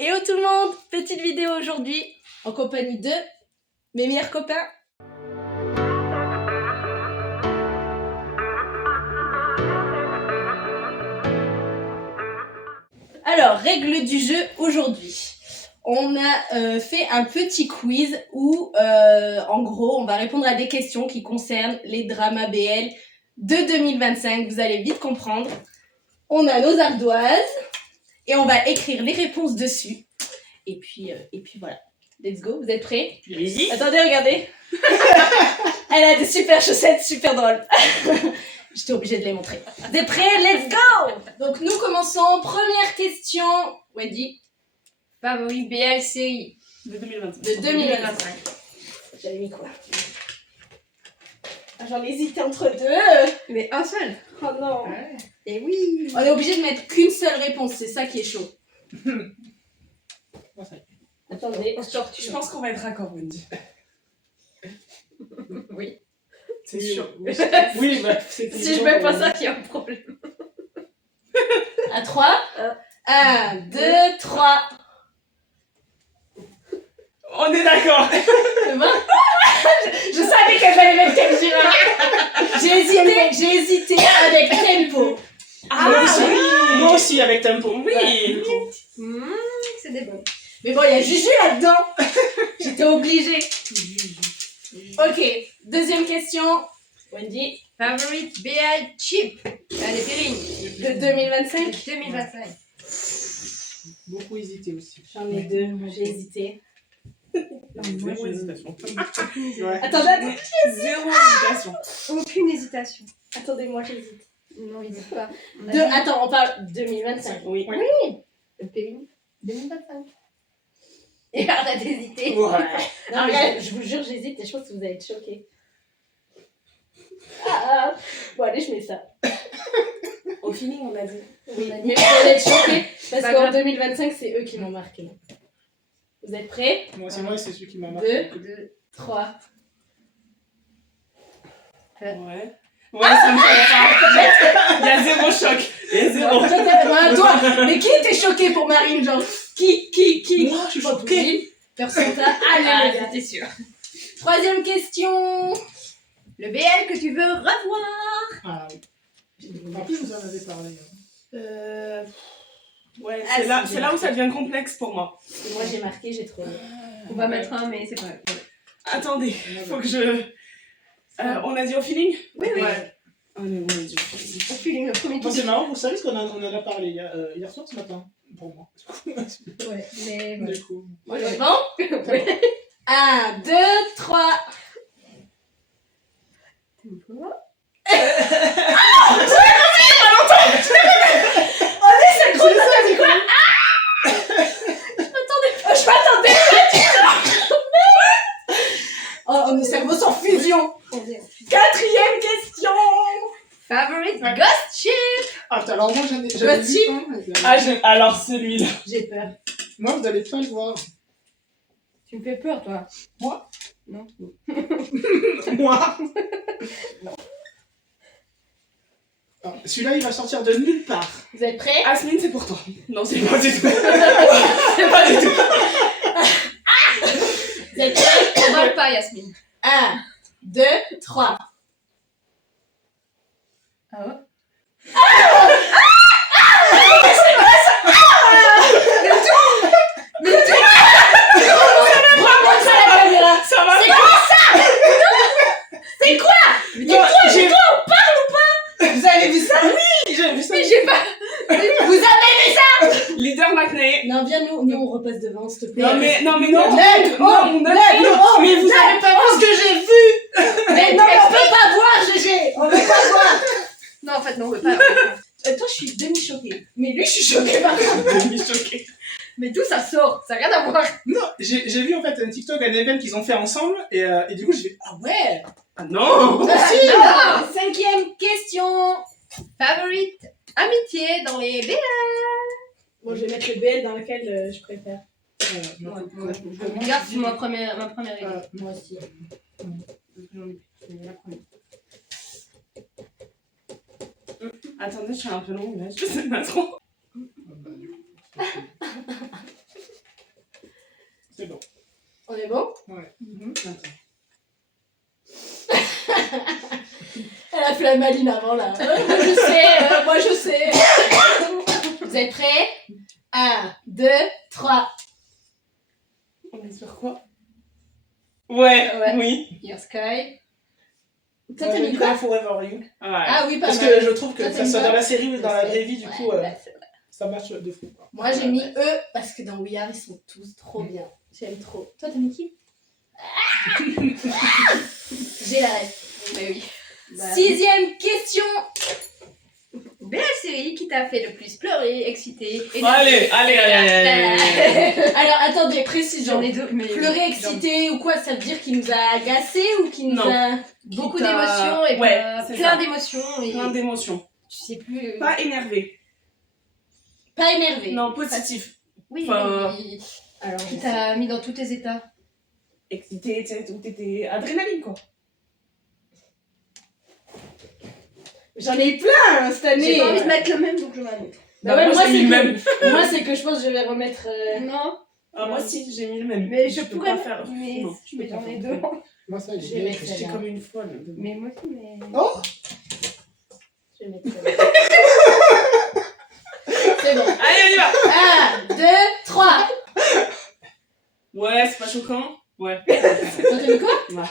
Hello tout le monde, petite vidéo aujourd'hui en compagnie de mes meilleurs copains. Alors, règle du jeu aujourd'hui. On a fait un petit quiz où, en gros, on va répondre à des questions qui concernent les dramas BL de 2025. Vous allez vite comprendre. On a nos ardoises et on va écrire les réponses dessus. Et puis voilà. Let's go, vous êtes prêts? Oui. Attendez, regardez. Elle a des super chaussettes super drôles. J'étais obligée de les montrer. Vous êtes prêts? Let's go! Donc nous commençons. Première question. Wendy. Favori BL série De 2025. De 2025. J'avais mis quoi? J'en hésitais entre deux. Mais un seul. Oh non. Ouais. Et oui. On est obligé de mettre qu'une seule réponse. C'est ça qui est chaud. Attendez. Je pense qu'on va être raccord, Wendy. Oui. C'est sûr. Oui, bah, c'est Si je mets pas ça, qu'il y a un problème. À 3. 1, 2, 3. On est d'accord. C'est bon? Je savais qu'elle allait mettre Kenjira. J'ai hésité avec Tempo. Moi aussi avec Tempo. Oui. C'est des bons. Mais bon, il y a Juju là-dedans. J'étais obligée. Ok, deuxième question. Wendy. Favorite BL cheap. Allez, Périne. De 2025. 2025. Beaucoup hésité aussi. J'en ai deux, j'ai hésité. Zéro hésitation. Ouais. Attendez, Zéro hésitation. Aucune hésitation. attendez-moi, j'hésite. Non, n'hésite pas. Attends, on parle 2025. Oui. Périne. 2025. Et arrête d'hésiter. Ouais. Non, mais je vous jure, j'hésite et je pense que vous allez être choqués. Bon, allez, je mets ça. Au feeling, on a dit. Oui, mais vous allez être choqués parce Pas qu'en grave. 2025, c'est eux qui m'ont marqué. Vous êtes prêts? Moi, c'est celui qui m'a marqué. 2, 3. Ouais. Ouais, ça me fait pas. Il y a zéro choc. Il y a zéro. Toi, mais qui était choqué pour Marine, genre? Qui? Moi, je suis choquée. Oui, personne là. Allez, les gars. c'était sûr. Troisième question. Le BL que tu veux revoir. Ah oui. En plus, vous en avez parlé. Ouais, Ah, c'est là où ça devient complexe pour moi. Et moi, j'ai marqué, j'ai trouvé. On va mettre un, mais c'est pas grave. Attendez, faut que je. On a dit au feeling? Oui, oui. Ouais. Allez, on a dit au feeling. Au feeling, le premier Bon, qui c'est marrant, vous savez ce qu'on en a parlé hier soir, ce matin. Pour moi. Ouais, mais bon. Du coup. C'est bon? 1, 2, 3. Je m'attendais pas. Oh, nos cerveaux sont en fusion. Quatrième question. Favorite Ghost Ship. Ah, alors moi, j'en ai Votre vu type. un. Alors celui-là. J'ai peur. Moi, vous n'allez pas le voir. Tu me fais peur, toi. Moi? Non. Moi? Ah, celui-là, il va sortir de nulle part. Vous êtes prêts? Asmine, c'est pour toi. Non, c'est pas du tout. C'est pas du tout. Vous êtes prêts? On vole pas, Yasmine. 1, 2, 3. Ah ouais? Remontre à la caméra. Ça va C'est quoi ça? C'est quoi? Non, j'ai Vous avez vu ça? j'ai vu ça. Mais j'ai pas. Vous avez vu ça? Leader McNay. Non, viens nous on repasse devant, s'il te plaît. Non, mais non. Ned, Non, mais vous avez pas vu ce que j'ai vu. Mais non, on peut pas voir, GG. On peut pas voir. Non, en fait, non, on veut pas. Toi, je suis demi-choquée. Mais lui, je suis choquée par contre. Je suis choquée. Mais d'où ça sort? Ça n'a rien à voir. Non, j'ai vu en fait un TikTok, un event qu'ils ont fait ensemble, et du coup, j'ai fait ah ouais! Ah non. Cinquième question. Favorite amitié dans les BL. Bon, je vais mettre le BL dans lequel je préfère. Je garde ma première idée. Moi aussi. Attendez, je suis un peu longue là, je sais pas trop. est bon? Ouais. Attends. Elle a fait la maline avant là. Moi je sais. Vous êtes prêts? 1, 2, 3. On est sur quoi? Ouais, Ouais. oui. Your Sky. Toi t'as mis quoi? Forever You. Ouais. Ah oui, pas Parce mal. que je trouve que Toi, ça t'as mis soit quoi? dans la série ou dans la vraie vie, du Ouais, coup, bah, c'est vrai. ça marche de fou. Quoi. Moi j'ai mis E parce que dans We Are ils sont tous trop bien. J'aime trop. Toi t'as mis qui? J'ai la rêve. Mais oui. Bah, 6ème question. belle série qui t'a fait le plus pleurer, exciter. Allez. Alors attendez, précision. J'en ai deux, mais. Pleurer, excité ou quoi, ça veut dire qu'il nous a agacé ou qu'il nous Non. a... Beaucoup Qui t'a- d'émotions et Ouais, c'est plein ça. d'émotions. Et Plein d'émotions. tu sais plus. Pas énervé. Pas énervé. Non, positif. Oui, Enfin, oui. Alors, Qui t'a mis dans tous tes états. Excité, tu sais, tout était adrénaline, quoi. j'en ai eu plein hein, cette année. J'ai pas envie de mettre le même, donc je vais un autre. Bah ouais, moi j'ai mis c'est le que... même. moi c'est que je pense que je vais remettre... Non, Ah, moi, si, j'ai mis le même. mais je peux pourrais pas faire. Mais Non, je peux j'en pas ai faire. deux. Moi, ça, Je vais mettre J'étais celle-là. comme une folle. Mais moi aussi, mais. Oh Je vais mettre celle-là. C'est bon. Allez, on y va. 1, 2, 3. Ouais, c'est pas choquant. Ouais. Toi t'as mis quoi?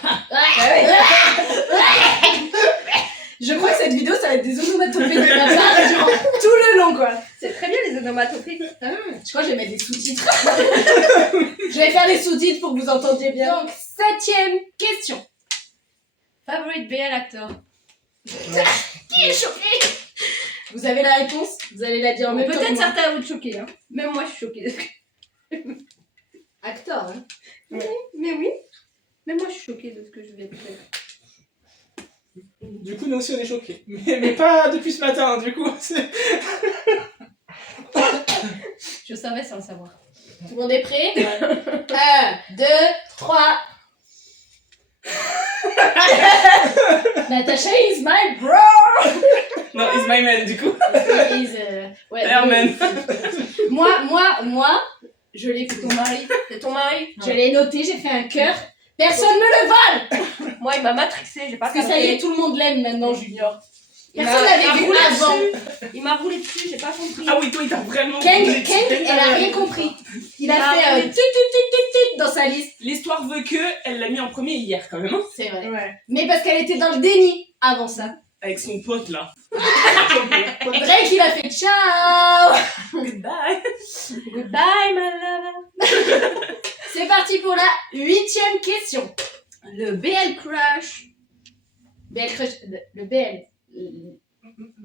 Je crois que cette vidéo ça va être des onomatopées de ma part, genre tout le long quoi. C'est très bien les onomatopées. Je crois que je vais mettre des sous-titres. Je vais faire des sous-titres pour que vous entendiez bien. Donc 7ème question. Favorite BL actor. Qui est choqué? Vous avez la réponse? Vous allez la dire en même temps que Peut-être moi. certains vont te choquer. Hein. Même moi, je suis choquée. Acteur, hein. Mais oui. Même moi, je suis choquée de ce que je viens de faire. Du coup, nous aussi, on est choqués. Mais pas depuis ce matin, du coup. Je savais sans le savoir. Tout le monde est prêt? 1, 2, 3. Natasha is my bro! Non, it's my man, du coup. Ouais, Herman. Moi, je l'ai C'est ton mari. C'est ton mari. Je l'ai noté, j'ai fait un cœur. Personne me le vole! Moi, il m'a matrixé. J'ai pas Parce que ça y est, tout le monde l'aime maintenant, Junior. Il Personne m'a l'avait vu roulé avant. dessus. Il m'a roulé dessus. J'ai pas compris. Ah oui, toi, il t'a vraiment. Ken, roulé dessus. elle a rien compris. Il a Il a fait roulé tut dans sa liste. L'histoire veut que elle l'a mis en premier hier, quand même. Hein. C'est vrai. Ouais. Mais parce qu'elle était dans le déni avant ça. Avec son pote, là. Drake, il a fait ciao! Goodbye. Goodbye, my lover. C'est parti pour la 8ème question. Le BL crush. BL crush, le BL.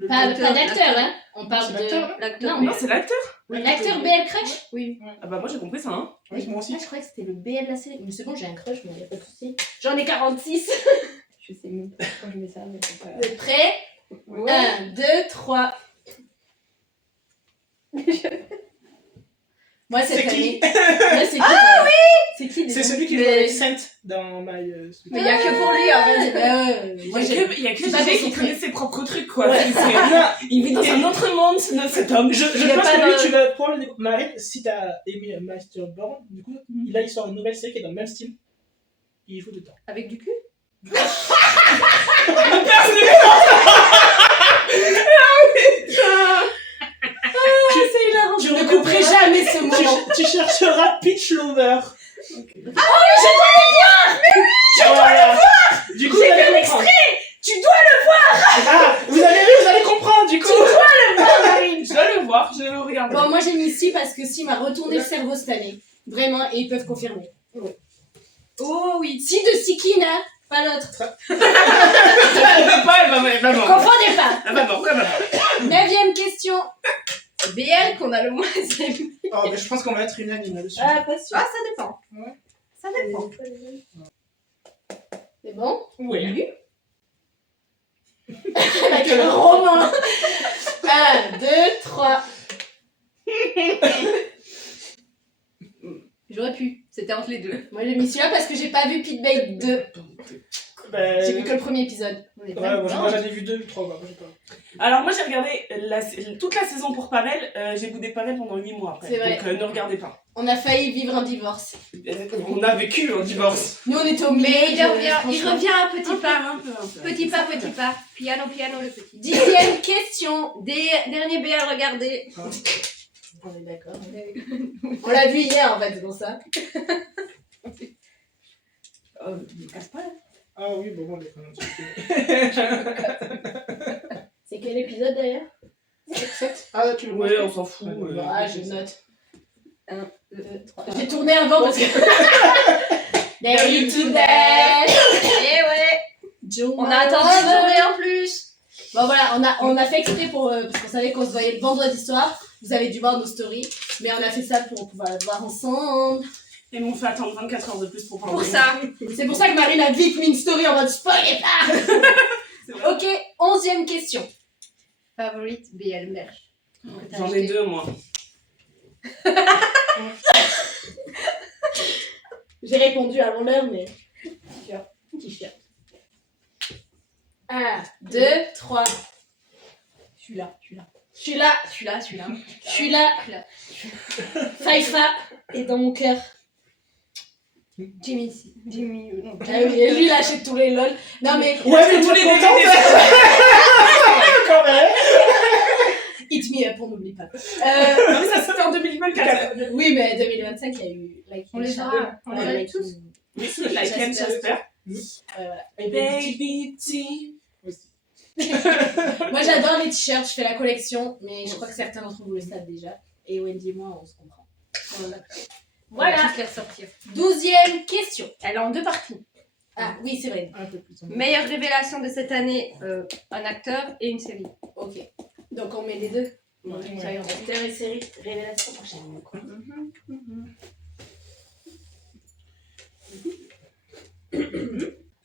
Pas d'acteur, hein. On parle C'est de... l'acteur, là L'acteur. Non, Non, c'est l'acteur. L'acteur BL crush? Oui. Ah bah, moi, j'ai compris ça, hein. Oui, moi aussi. Ah, je croyais que c'était le BL de la série. Mais c'est bon, j'ai un crush, mais il n'y a pas de souci. J'en ai 46. Je sais même pas quand je mets ça, mais c'est pas. Vous êtes prêts? Ouais. 1, 2, 3. Moi, cette C'est qui année. Moi, c'est qui? Ah oui! C'est qui déjà? C'est celui qui Mais- joue avec Saint dans My... Mais il y a que pour lui, en fait. Moi, j'ai... Il y a que J'ai pas Jay son qui connaît ses propres trucs, quoi. Ouais. Il vit dans un autre monde, cet homme. Je Il est pense pas que lui, dans- tu vas pouvoir le découvrir. Marie, si t'as aimé Masterborn, du coup, là, il sort une nouvelle série qui est dans le même style. Il joue dedans. Avec du cul. C'est hilarant. Je ne couperai jamais ce moment. Tu chercheras Pitch Lover. Ok. Je dois le voir. Du coup, vous allez comprendre. Tu dois Ah, vous avez vu, vous allez comprendre, du coup. le voir, Marine. Je dois le voir, je vais le regarder. Bon, moi, j'ai mis si parce que si m'a retourné le cerveau cette année. Vraiment, et ils peuvent confirmer. Oh oui. Si de Sikina, pas l'autre. Elle va pas, elle va mort. Confondez pas. Elle va mort, elle va mort. 9ème question. BL qu'on a le moins aimé. Oh, mais je pense qu'on va être unanime là-dessus. Pas sûr. Ah, ça dépend. Ouais. Ça dépend. C'est bon? Oui. Avec le roman. 1, 2, 3. J'aurais pu. C'était entre les deux. Moi, j'ai mis celui-là parce que j'ai pas vu Pit Bait 2. Ben, J'ai vu que le premier épisode. On est Ouais, pas moi j'en ai vu 2 ou 3. Moi, j'ai pas. Alors moi j'ai regardé toute la saison pour Pavel, j'ai boudé Pavel pendant 8 mois après. C'est vrai. Donc ne regardez pas. On a failli vivre un divorce. On a vécu un divorce. Nous, on était au milieu. Mais il revient franchement. à petit pas. Un peu. Petit pas, petit pas. Piano, piano, le petit. 10e question. Dernier BL, regardez. On est d'accord. On l'a vu hier, en fait, c'est pour ça. Ne casse pas. Ah oui, bon, on les connaît un petit peu. C'est quel épisode, d'ailleurs? 7. Ah, là, tu le vois. Ouais, on s'en fout. Ah, je note. 1, 2, 3. J'ai tourné avant parce que... Day to day. Eh ouais. On a attendu une journée en plus. Bon voilà, on a fait exprès pour parce qu'on savait qu'on se voyait le vendredi soir. Vous avez dû voir nos stories, mais on a fait ça pour pouvoir le voir ensemble. Et m'ont fait attendre 24 heures de plus pour voir. Pour ça. C'est pour ça que Marine a vite mis une story en mode spoiler pas. Ok, 11e question. Favorite BL merch. J'en ai 2 moi. J'ai répondu avant l'heure, mais t-shirt. 1, 2, 3. Je suis là. Je suis là. Faifa est dans mon cœur. Jimmy. Non. Ah oui, et lui il achète tous les lol. Non mais Ouais, mais tous tous les les DVD. quand même. Hit me up, on n'oublie pas. Non mais ça c'était en 2024. Oui, mais 2025 il y a eu like On les Charles. aura. On les Ouais, aura like tous. Mais si, like and Chester. Jasper. Ouais, voilà. Et Baby T. aussi. Moi j'adore les t-shirts, je fais la collection, mais je crois que certains d'entre vous le savent déjà. Et Wendy et moi on se comprend. On va Voilà. tous les ressortir. 12e question. Elle est en 2 parties. Ah oui, c'est vrai. Un peu plus. Meilleure révélation de cette année, un acteur et une série. Ok. Donc on met les deux. Ouais. Soyons acteur et série. Révélation prochaine. Quoi.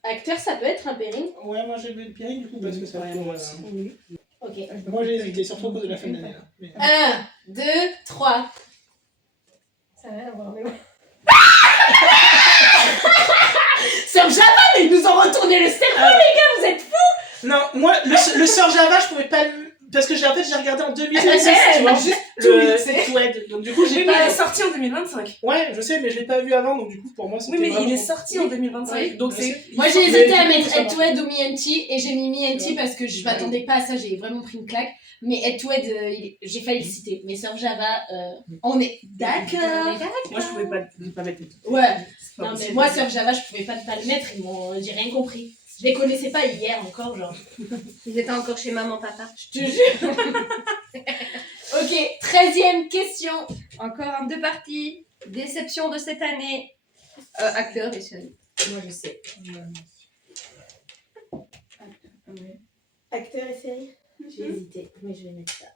Acteur, ça peut être un pairing. Ouais, moi j'ai vu le Pierre du coup parce que ça Ouais, fait moi voilà. aussi. Ok. Moi j'ai hésité, surtout à cause de la fin d'année. Là. Mais... 1, 2, 3. Ça n'a rien à voir, mais Sur Java, mais ils nous ont retourné le cerveau, les gars, vous êtes fous! Non, moi le Sir Java, je pouvais pas le. Parce que j'ai regardé en 2016, tu vois, juste le c'est Wed. Donc du coup, j'ai Oui, mais il pas. est sorti en 2025. Ouais, je sais, mais je l'ai pas vu avant, donc du coup, pour moi, c'était. Oui, mais vraiment- il est sorti en 2025. Oui, Donc je c'est. sais. Moi j'ai Mais hésité du à coup, mettre ça Head to Head ou Mienti et j'ai mis Mienti parce que je m'attendais pas à ça, j'ai vraiment pris une claque. Mais Head to Head, j'ai failli le citer. Mais sur Java, on est d'accord. Moi je pouvais pas mettre. Ouais. C'est pas Non, mais possible. moi sur Java, je pouvais pas le mettre, j'ai rien compris. Je les connaissais pas hier encore, genre. ils étaient encore chez maman, papa. Je te jure. Ok, 13e question. Encore en 2 parties. Déception de cette année. Acteur et série. Moi je sais. Acteur et série. J'ai hésité, mais je vais mettre ça.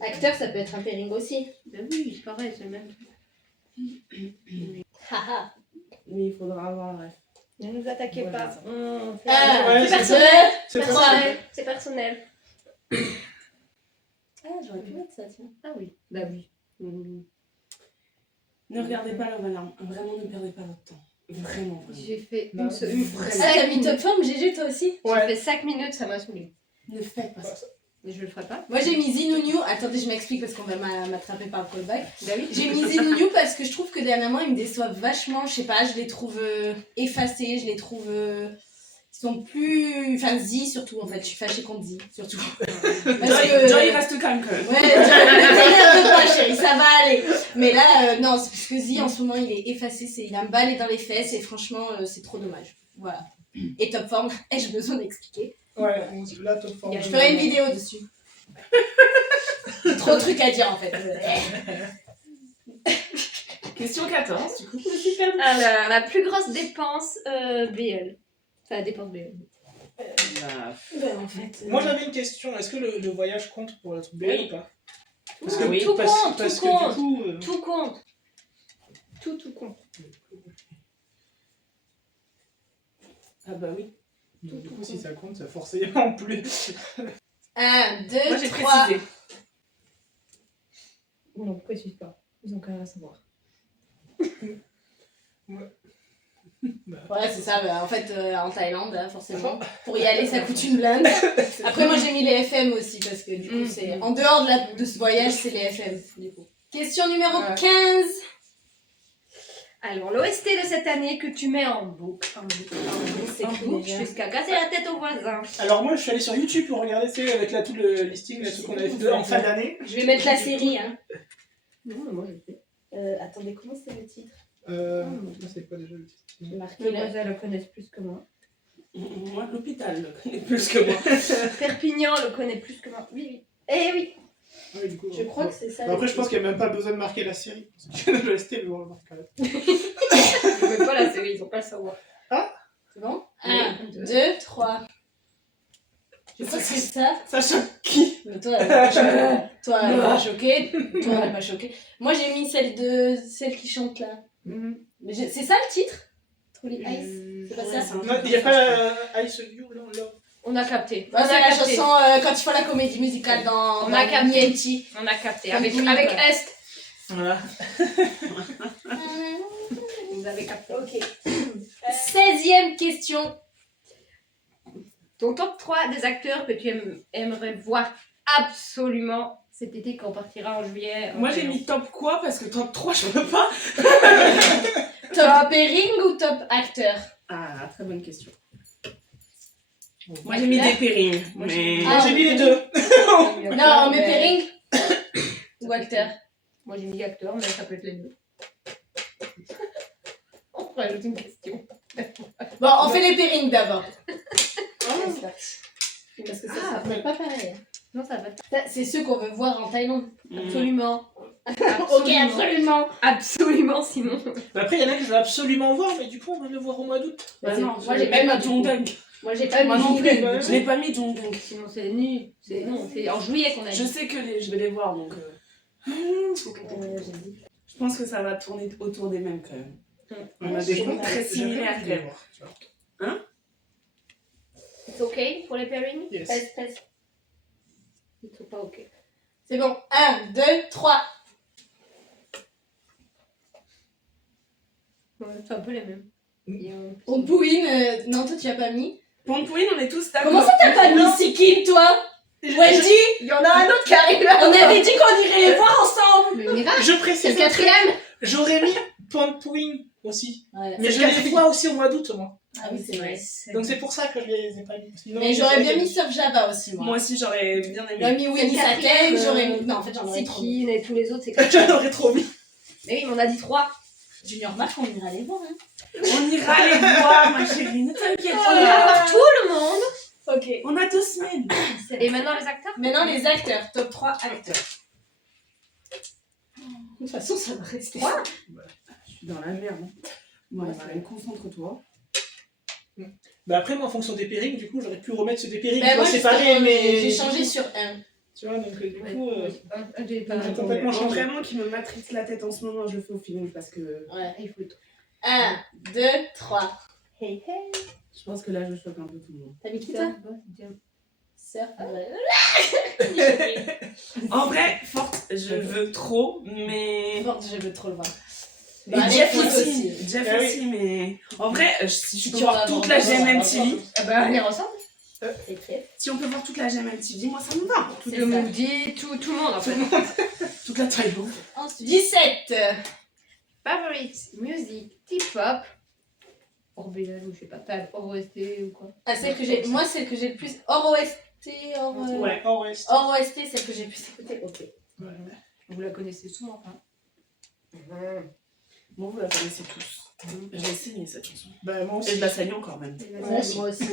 Acteur, ça peut être un pairing aussi. Ben oui, c'est pareil, c'est le même. Haha. Mais il faudra avoir la ref. Ne nous attaquez Voilà. pas. Ouais, C'est c'est personnel. C'est Trois. trop. C'est personnel. Ah, j'aurais pu mettre ça, tiens. Ah oui. Bah oui. Ne regardez pas Love Alarm. Vraiment, ne perdez pas votre temps. Vraiment. J'ai fait Bah, une seule. Ah, t'as mis top form, GG, toi aussi? J'ai Ouais. fait 5 minutes, ça m'a saoulé. Ne faites pas ça. Et je le ferai pas. Moi j'ai mis Zinounou. Attendez, je m'explique parce qu'on va m'attraper par le callback. Bah oui. J'ai mis Zinounou parce que je trouve que dernièrement ils me déçoivent vachement. Je sais pas, je les trouve effacés, je les trouve. Ils sont plus. Enfin, Zi surtout en fait. Je suis fâchée contre Zi surtout. Parce que. Joy reste calme quand même. Ouais, ne t'énerve pas, chérie, ça va aller. Mais là, non, c'est parce que Zi en ce moment il est effacé, il a me balai dans les fesses et franchement, c'est trop dommage. Voilà. Et top form, ai-je besoin d'expliquer? Ouais, là, top form. Je ferai une vidéo dessus. Trop de trucs à dire en fait. Question 14, du coup. Alors, la plus grosse dépense BL. Enfin, dépense BL. En fait. Moi j'avais une question, est-ce que le voyage compte pour le truc BL Oui. ou pas? Parce que oui. Tout compte, parce tout que compte. du coup. Tout compte. Tout compte. Ah bah oui. Donc, du coup, si ça compte, ça forcément plus. 1, 2, Moi j'ai 3. précisé. Non, précise pas. Ils ont qu'à rien savoir. Ouais, c'est ça. Bah, en fait, en Thaïlande, hein, forcément. Pour y aller, ça coûte une blinde. Après, moi, j'ai mis les FM aussi parce que du coup, c'est en dehors de ce voyage, c'est les FM. Du coup. Question numéro 15. Alors, l'OST de cette année que tu mets en boucle. C'est En écrit boucle déjà. jusqu'à casser la tête aux voisins. Alors moi, je suis allé sur YouTube pour regarder, tu sais, avec là, tout le listing, là, tout ce qu'on avait fait en fin d'année. Je vais mettre la série. Hein. Non, mais moi je sais. Attendez, comment c'est le titre? C'est quoi déjà le titre? J'ai marqué Les là. voisins le connaissent plus que moi. Moi, l'hôpital le connaît plus que moi. Perpignan le connaît plus que moi. Oui, oui. Eh oui. Ah oui, du coup, Je crois que c'est ça. Bah, après, je pense qu'il n'y a même pas besoin de marquer la série. Je l'ai mais on le marque quand même. Ils ne pas la série, ils ont pas le savoir. C'est bon? Oui. 1, 2, 3. Je crois que c'est ça. Ça choque qui? Mais toi, elle est pas choquée. Toi, elle est pas choquée. Moi, j'ai mis celle qui chante là. Mais c'est ça le titre? Truly Ice? C'est pas ça? Non, il n'y a pas Ice You, là, là. On a capté. Bah, On c'est a la capté. chanson quand ils font la comédie musicale dans On a capté. Nienti. On a capté. Comme Avec oui, avec quoi. Est. Voilà. Vous avez capté. Ok. 16e question. Ton top 3 des acteurs que tu aimerais voir absolument cet été quand on partira en juillet. Moi, j'ai mis top quoi parce que top 3, je peux pas. Top pairing ou top acteur? Ah, très bonne question. Moi, Ouais, j'ai mis là. des pairings. Moi, Mais. Ah, J'ai mis les deux. Non, mais pairing ou acteur? Moi j'ai mis acteur, mais ça peut être les deux. On rajoute une question. Bon, on fait les pairings d'abord. C'est parti. Parce que ça s'appelle pas pareil. Non, ça va. Ça, c'est ceux qu'on veut voir en Thaïlande. Absolument. Ok, absolument. Absolument, Simon. Bah, après, il y en a que je veux absolument voir, mais du coup, on va le voir au mois d'août. Bah C'est- non, moi, j'ai même pas à mis Jongdong. Moi, j'ai pas Moi mis non plus. bah, Je l'ai pas mis Jongdong. Sinon, c'est nu. Non, c'est en juillet qu'on a Je dit. sais que je vais les voir donc. j'ai dit. Je pense que ça va tourner autour des mêmes quand même. On a Ouais, des je goûts sais très pas. similaires quand même. C'est ok pour les pairings? Yes. Presse. Ils sont pas ok. C'est bon. 1, 2, 3. Ouais, c'est un peu les mêmes. On pouine. Non, toi, tu as pas mis. Pompouine, on est tous d'accord. Comment ça, t'as pas mis Sikin, toi? Wendy? Il y en a un autre qui arrive là. On avait dit qu'on irait les voir ensemble. Le miracle. Je C'est précise. le 4e. J'aurais mis Pompouine aussi. Ouais. Mais je les vois aussi au mois d'août, moi. Ah oui, c'est vrai. Donc c'est pour ça que je les ai pas mis. Sinon, Mais j'aurais bien mis Surf Java aussi, moi. Moi aussi, j'aurais bien J'aurais aimé. mis Winnie C'est le Saken, 4e, j'aurais mis. Non, en fait, j'en aurais trop mis. Sikin et tous les autres, c'est J'en aurais trop mis. Mais oui, mais on a dit 3. Junior Mark, on ira les voir, hein. On ira les voir, ma chérie. Ne t'inquiète On ira pas. voir tout le monde. Ok. On a 2 semaines. Et maintenant les acteurs? Maintenant, les acteurs. Top 3 acteurs. De toute façon, ça va rester. Je suis dans la merde. Hein. Bon, Ouais, allez, concentre-toi. Bah après, moi, en fonction des pairings, du coup, j'aurais pu remettre ceux des pairings, Ben, tu vois, moi, séparés, justement, mais. j'ai changé sur 1. Tu vois, donc du coup. J'ai pas. J'ai complètement changé. Vraiment qui me matrice la tête en ce moment, je le fais au feeling parce que Ouais. Il faut le truc. 1, 2, 3. Hey hey. je pense que là je choque un peu tout le monde. T'as mis qui, toi? Sœur. En vrai, forte, je veux trop, mais. Forte, je veux trop le voir. Et Bah, Jeff Netflix aussi. aussi. Jeff Ah oui. aussi, mais. En vrai, si je peux Tu voir vas toute voir, la on va GMM voir, TV, Ah bah on les ressemble. si on peut voir toute la GMM TV, moi ça me va. Tout C'est le ça. Moody, tout le monde en fait. Toute la Thaïlande. Ensuite, 17. Favorite music, T-pop. Orbel ou je sais pas, Tab, OST ou quoi. Ah, celle que j'ai. Moi, celle que j'ai le plus. Hors OST, hors. Ouais, hors ouest. Hors OST, celle que j'ai le plus écoutée. Ok. Ouais. Vous la connaissez souvent, hein. Bon, vous la connaissez tous. Je l'ai saigné cette chanson. Bah, moi Et aussi. je la saigne encore même. Ouais, moi aussi.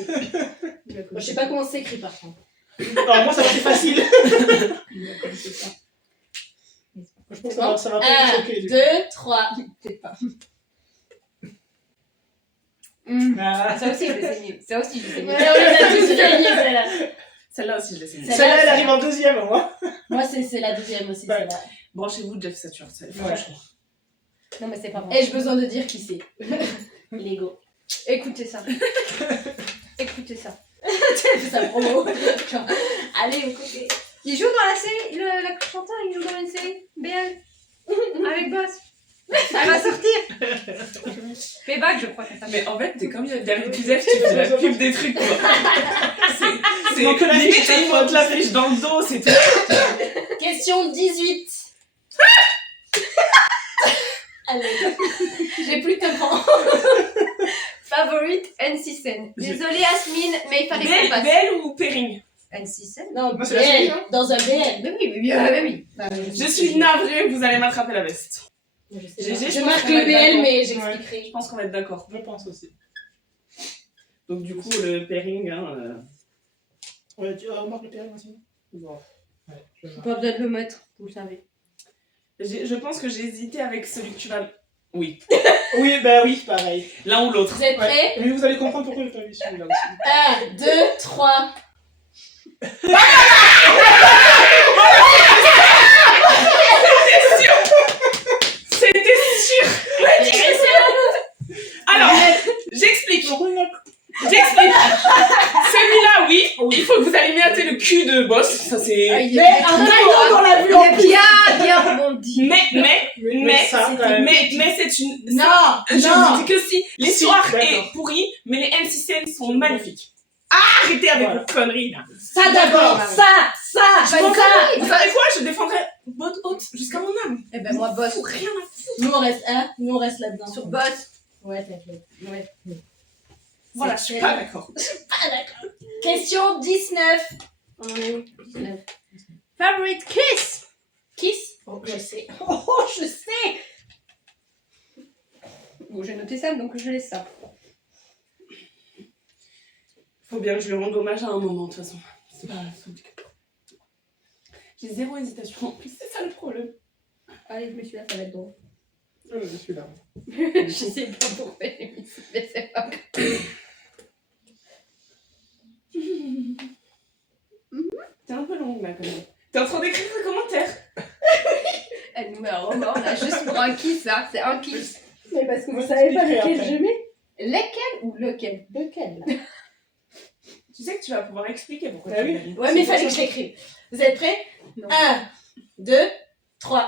Je sais pas comment c'est écrit par contre. Alors, moi, ça va être facile. Je pense que Bon. ça va pas me 1, choquer. Du 2, 3. Peut-être pas. Ah. Ça aussi, je l'ai saigné. Ça aussi, je l'ai Ouais, saigné. on les a tous gagnés, celle-là. Celle-là aussi, je l'ai saignée. Celle-là, Celle-là, elle arrive en deuxième, moi. Moi, c'est la deuxième aussi, Ouais. celle-là. Branchez-vous Jeff Satur, Ouais. franchement. Non, mais c'est pas vrai. Ai-je besoin de dire qui c'est? Lego. Écoutez ça. Écoutez ça. Elle fait sa promo. Genre, allez, écoutez. Il joue dans la série, la chanteur, il joue dans une série BL. Avec Boss. Ça va sortir. Payback, je crois que ça s'appelle. Mais en fait, t'es comme David Kuzef, tu fais la pub des trucs, quoi. C'est manque que la limite, fiche, il monte la fiche dans le dos, c'est tout. Question 18. Allez, j'ai plus de temps. Favorite NC scène. Désolée Asmine, mais il fallait qu'on passe. Belle ou Pering? NC scène. Non, Non, c'est la BL, série, hein. dans un BL. Mais oui, mais bien, mais oui. Je suis navrée, vous allez m'attraper la veste. Je Je marque pense qu'on le va être BL, d'accord. mais Je j'expliquerai. pense qu'on va être d'accord. Je pense aussi. Donc du coup, le pairing, hein... Ouais, tu remarques le péril aussi. bon. Ouais, je marque. Pas besoin de le mettre, vous le savez. Je pense que j'ai hésité avec celui que tu vas... Oui, Oui, bah oui, pareil. l'un ou l'autre. Vous êtes prêts? Mais vous allez comprendre pourquoi j'ai pas mis celui-là aussi. 1, 2, 3. C'était sûr. Alors, j'explique. Celui-là, oui. Il faut que vous allez mater le cul de boss. Ça, c'est... Mais arrête, on l'a vu en plus. Bien rebondi. Mais ça, quand même. mais c'est une... Non, Je vous dis que si, l'histoire Si, est d'accord. pourrie, mais les MC scènes sont magnifiques. Arrêtez avec Voilà. vos conneries, là. ça d'abord, ça. Pas une connerie. Vous savez quoi? Je défendrai votre hôte jusqu'à mon âme. Eh ben moi, boss. Rien à foutre. Nous on reste là-dedans. Sur boss. Ouais, t'inquiète. Ouais. Voilà, je suis pas d'accord. Question 19. On en est où? 19. Favorite kiss. Kiss? Oh, je sais. Oh, je sais. Bon, j'ai noté ça, donc je laisse ça. Faut bien que je lui rende hommage à un moment, de toute façon. C'est pas J'ai zéro hésitation. En plus, c'est ça le problème. Allez, je me suis là, ça va être drôle. Je suis là. Je sais pas pourquoi j'ai mis ça, mais c'est pas grave. T'es un peu longue, là, quand même. T'es en train d'écrire un commentaire. Elle nous met un roman, là, juste pour un kiss, là. C'est un kiss. Mais parce que vous Moi, savez pas j'expliquerai lequel après. je mets. Lequel ou lequel? Lequel là? Tu sais que tu vas pouvoir expliquer pourquoi Ah tu oui. l'as mis. Ouais, mais il fallait que je l'écrive. Vous êtes prêts? Non. 1, 2, 3.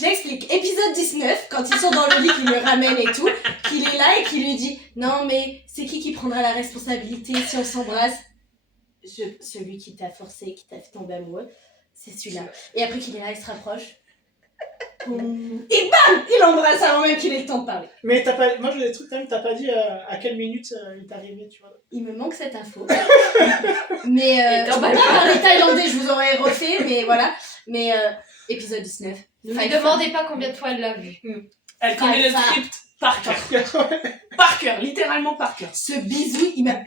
J'explique. Épisode 19, quand ils sont dans le lit, qu'il le ramène et tout, qu'il est là et qu'il lui dit « Non, mais c'est qui prendra la responsabilité si on s'embrasse ?» Celui qui t'a forcé, qui t'a fait tomber amoureux, c'est celui-là. Et après qu'il est là, il se rapproche. Et bam, il embrasse avant même qu'il ait le temps de parler. Mais t'as pas... moi j'ai des trucs quand même, t'as pas dit à quelle minute il est arrivé, tu vois. Il me manque cette info. Mais Et je t'en peux vas pas pas. parler thaïlandais, je vous aurais refait, mais voilà. Mais épisode 19. Ne me demandez pas combien de fois elle l'a vu. Elle connaît le Ça. script par cœur. Par cœur, littéralement par cœur. Ce bisou, il m'a...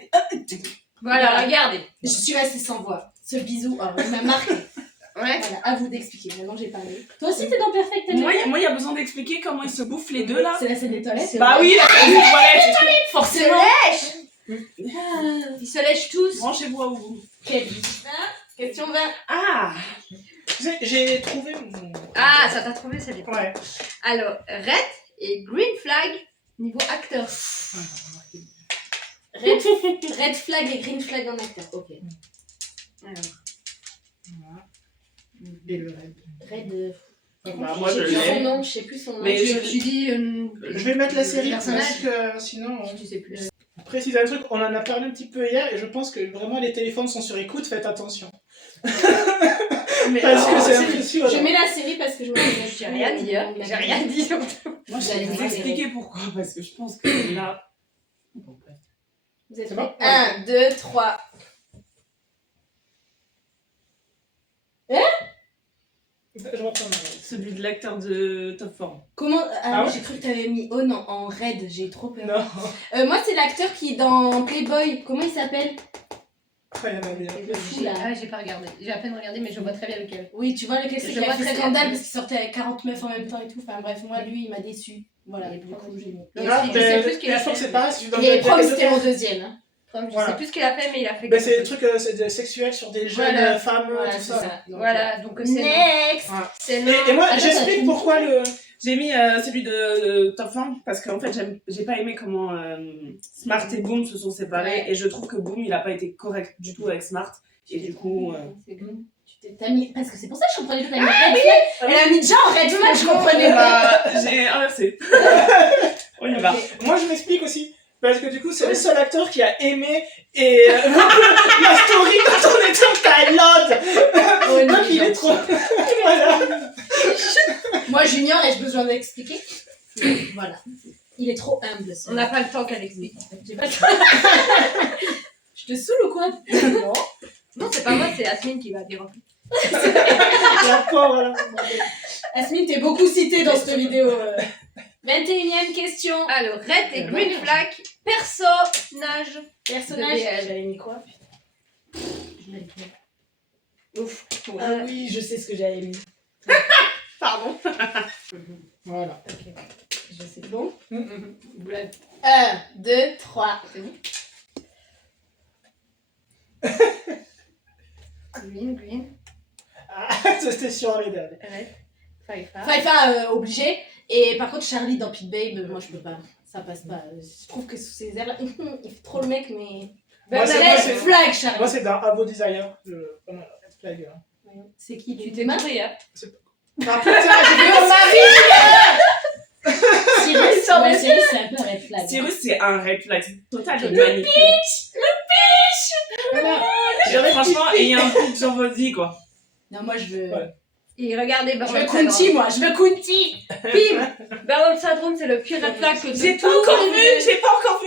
Voilà, regardez. Je suis restée sans voix. Ce bisou, oh, il m'a marqué. Ouais. Voilà, à vous d'expliquer. Maintenant, j'ai parlé. Toi aussi, t'es dans Perfect Moi, Enemy? il y a besoin d'expliquer comment ils se bouffent les deux, là. C'est la scène des toilettes. Bah oui, la scène des toilettes. Forcément. Ils se lèchent tous. Branchez-vous à vous. Kevin. Question 20. Ah. J'ai trouvé mon... Ah, ça t'a trouvé, c'est bien. Ouais. Alors, Red et Green Flag, niveau acteur. Red flag et green flag en acteur. Ok. Alors, Voilà. Et le rêve. Red. Bah, moi, je sais plus son l'ai. nom, je sais plus son nom. Mais je- tu dis. Je vais mettre la série personnage. parce que sinon... Tu sais plus. Préciser un truc, on en a parlé un petit peu hier et je pense que vraiment les téléphones sont sur écoute, faites attention. Mais Parce que c'est Je impressionnant. mets la série parce que je me rappelle. J'ai rien dit, hein. J'ai rien dit surtout. moi, je vais vous expliquer pourquoi. Parce que je pense que là... Bon, bref. Vous êtes C'est prêts? bon 1, 2, 3. Je reprends ma Celui de l'acteur de Top Form. Comment Ah ouais j'ai cru que t'avais mis oh non en red, j'ai trop peur. Non. Moi c'est l'acteur qui est dans Playboy. Comment il s'appelle? Oh, il y en avait un. Le fou là. Ah, j'ai pas regardé. J'ai à peine regardé, mais je vois très bien lequel. Oui, tu vois lequel c'est Je qui a vois fait très bien. scandale parce qu'il sortait avec 40 meufs en même temps et tout. Enfin bref, moi lui il m'a déçu. Voilà, et du coup j'ai mis. Donc, Là, je sais plus ce qu'il a je crois que fait. c'est pareil, si je Et Prom c'était mon deuxième. hein. Prom, je Voilà. sais plus ce qu'il a fait, mais il a fait. Ben, quelque c'est des chose. trucs sexuels sur des jeunes Voilà. femmes, Voilà, tout c'est ça. ça. Donc, Voilà, donc c'est. Next. C'est Et moi, Attends, j'explique t'as pourquoi fini le... J'ai mis celui de Top Form parce qu'en fait, j'ai pas aimé comment Smart et Boom se sont séparés. Ouais. Et je trouve que Boom, il a pas été correct du tout avec Smart. Et du coup, T'as mis... Parce que c'est pour ça que je comprenais pas. T'as mis red flag. Elle a mis déjà en red flag, je comprenais pas. j'ai inversé. On y va. Moi, je m'explique aussi. Parce que du coup, c'est le seul acteur qui a aimé et ma story quand on était en Thaïlande. Donc il est trop. Voilà. Moi, Junior, ai-je besoin d'expliquer? Voilà. Il est trop humble. On n'a pas le temps qu'elle explique. J'ai pas le temps. Je te saoule ou quoi? Non. Non, c'est pas moi, c'est Asmine qui va dire. La pauvre, voilà. Asmine, t'es beaucoup citée dans cette vidéo. 21e question. Alors, red et green flag, personnage. Personnage. De BL. J'avais mis quoi? Ouf. Ouais. Ah oui, je sais ce que j'avais mis. Pardon. Voilà. Ok. Je sais. Bon. Red. 1, 2, 3. C'est bon? Green. Ah, c'était sur les derniers. Red. Faifa. Faifa, obligé. Et par contre, Charlie dans Pit Babe, moi je peux pas. Ça passe pas. Je trouve que sous ses ailes, il fait trop le mec, mais. Moi, c'est- Red flag, Charlie. Moi, c'est dans Avo Desire. Vraiment, red flag. C'est qui? Tu t'es mariée, hein? Ah putain, j'ai vu mon mari! Cyrus, Sur ouais, les Cyrus, c'est un peu un red flag. Cyrus, c'est un red flag total. Le Il manipule. Genre, franchement, ayez un peu de Jean-Vaudy, quoi. Non, moi je veux. Ouais. Et regardez Je veux Burnout Kunti, Syndrome. moi, je veux Kunti! Bim! Burnout Syndrome, c'est le pire red flag que J'ai pas encore vu,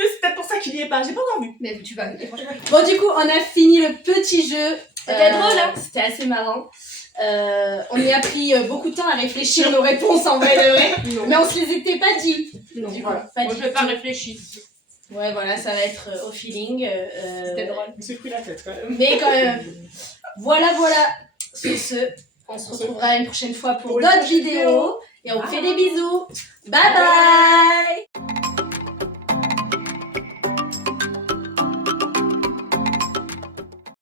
c'est peut-être pour ça qu'il y est pas, j'ai pas encore vu. Mais tu vas, et franchement, Bon, du coup, on a fini le petit jeu. C'était drôle, hein? C'était assez marrant. On y a pris beaucoup de temps à réfléchir nos réponses en vrai de vrai. Mais on se les était pas dit. non, Du coup, voilà. pas Moi, du je vais pas tout. réfléchir. Ouais, voilà, ça va être au feeling. C'était drôle. Je me suis pris la tête quand même. Mais quand même. Voilà. Sur ce, on se retrouvera une prochaine fois pour Pour une d'autres prochaine vidéos. Et on vous fait des bisous. Bye bye!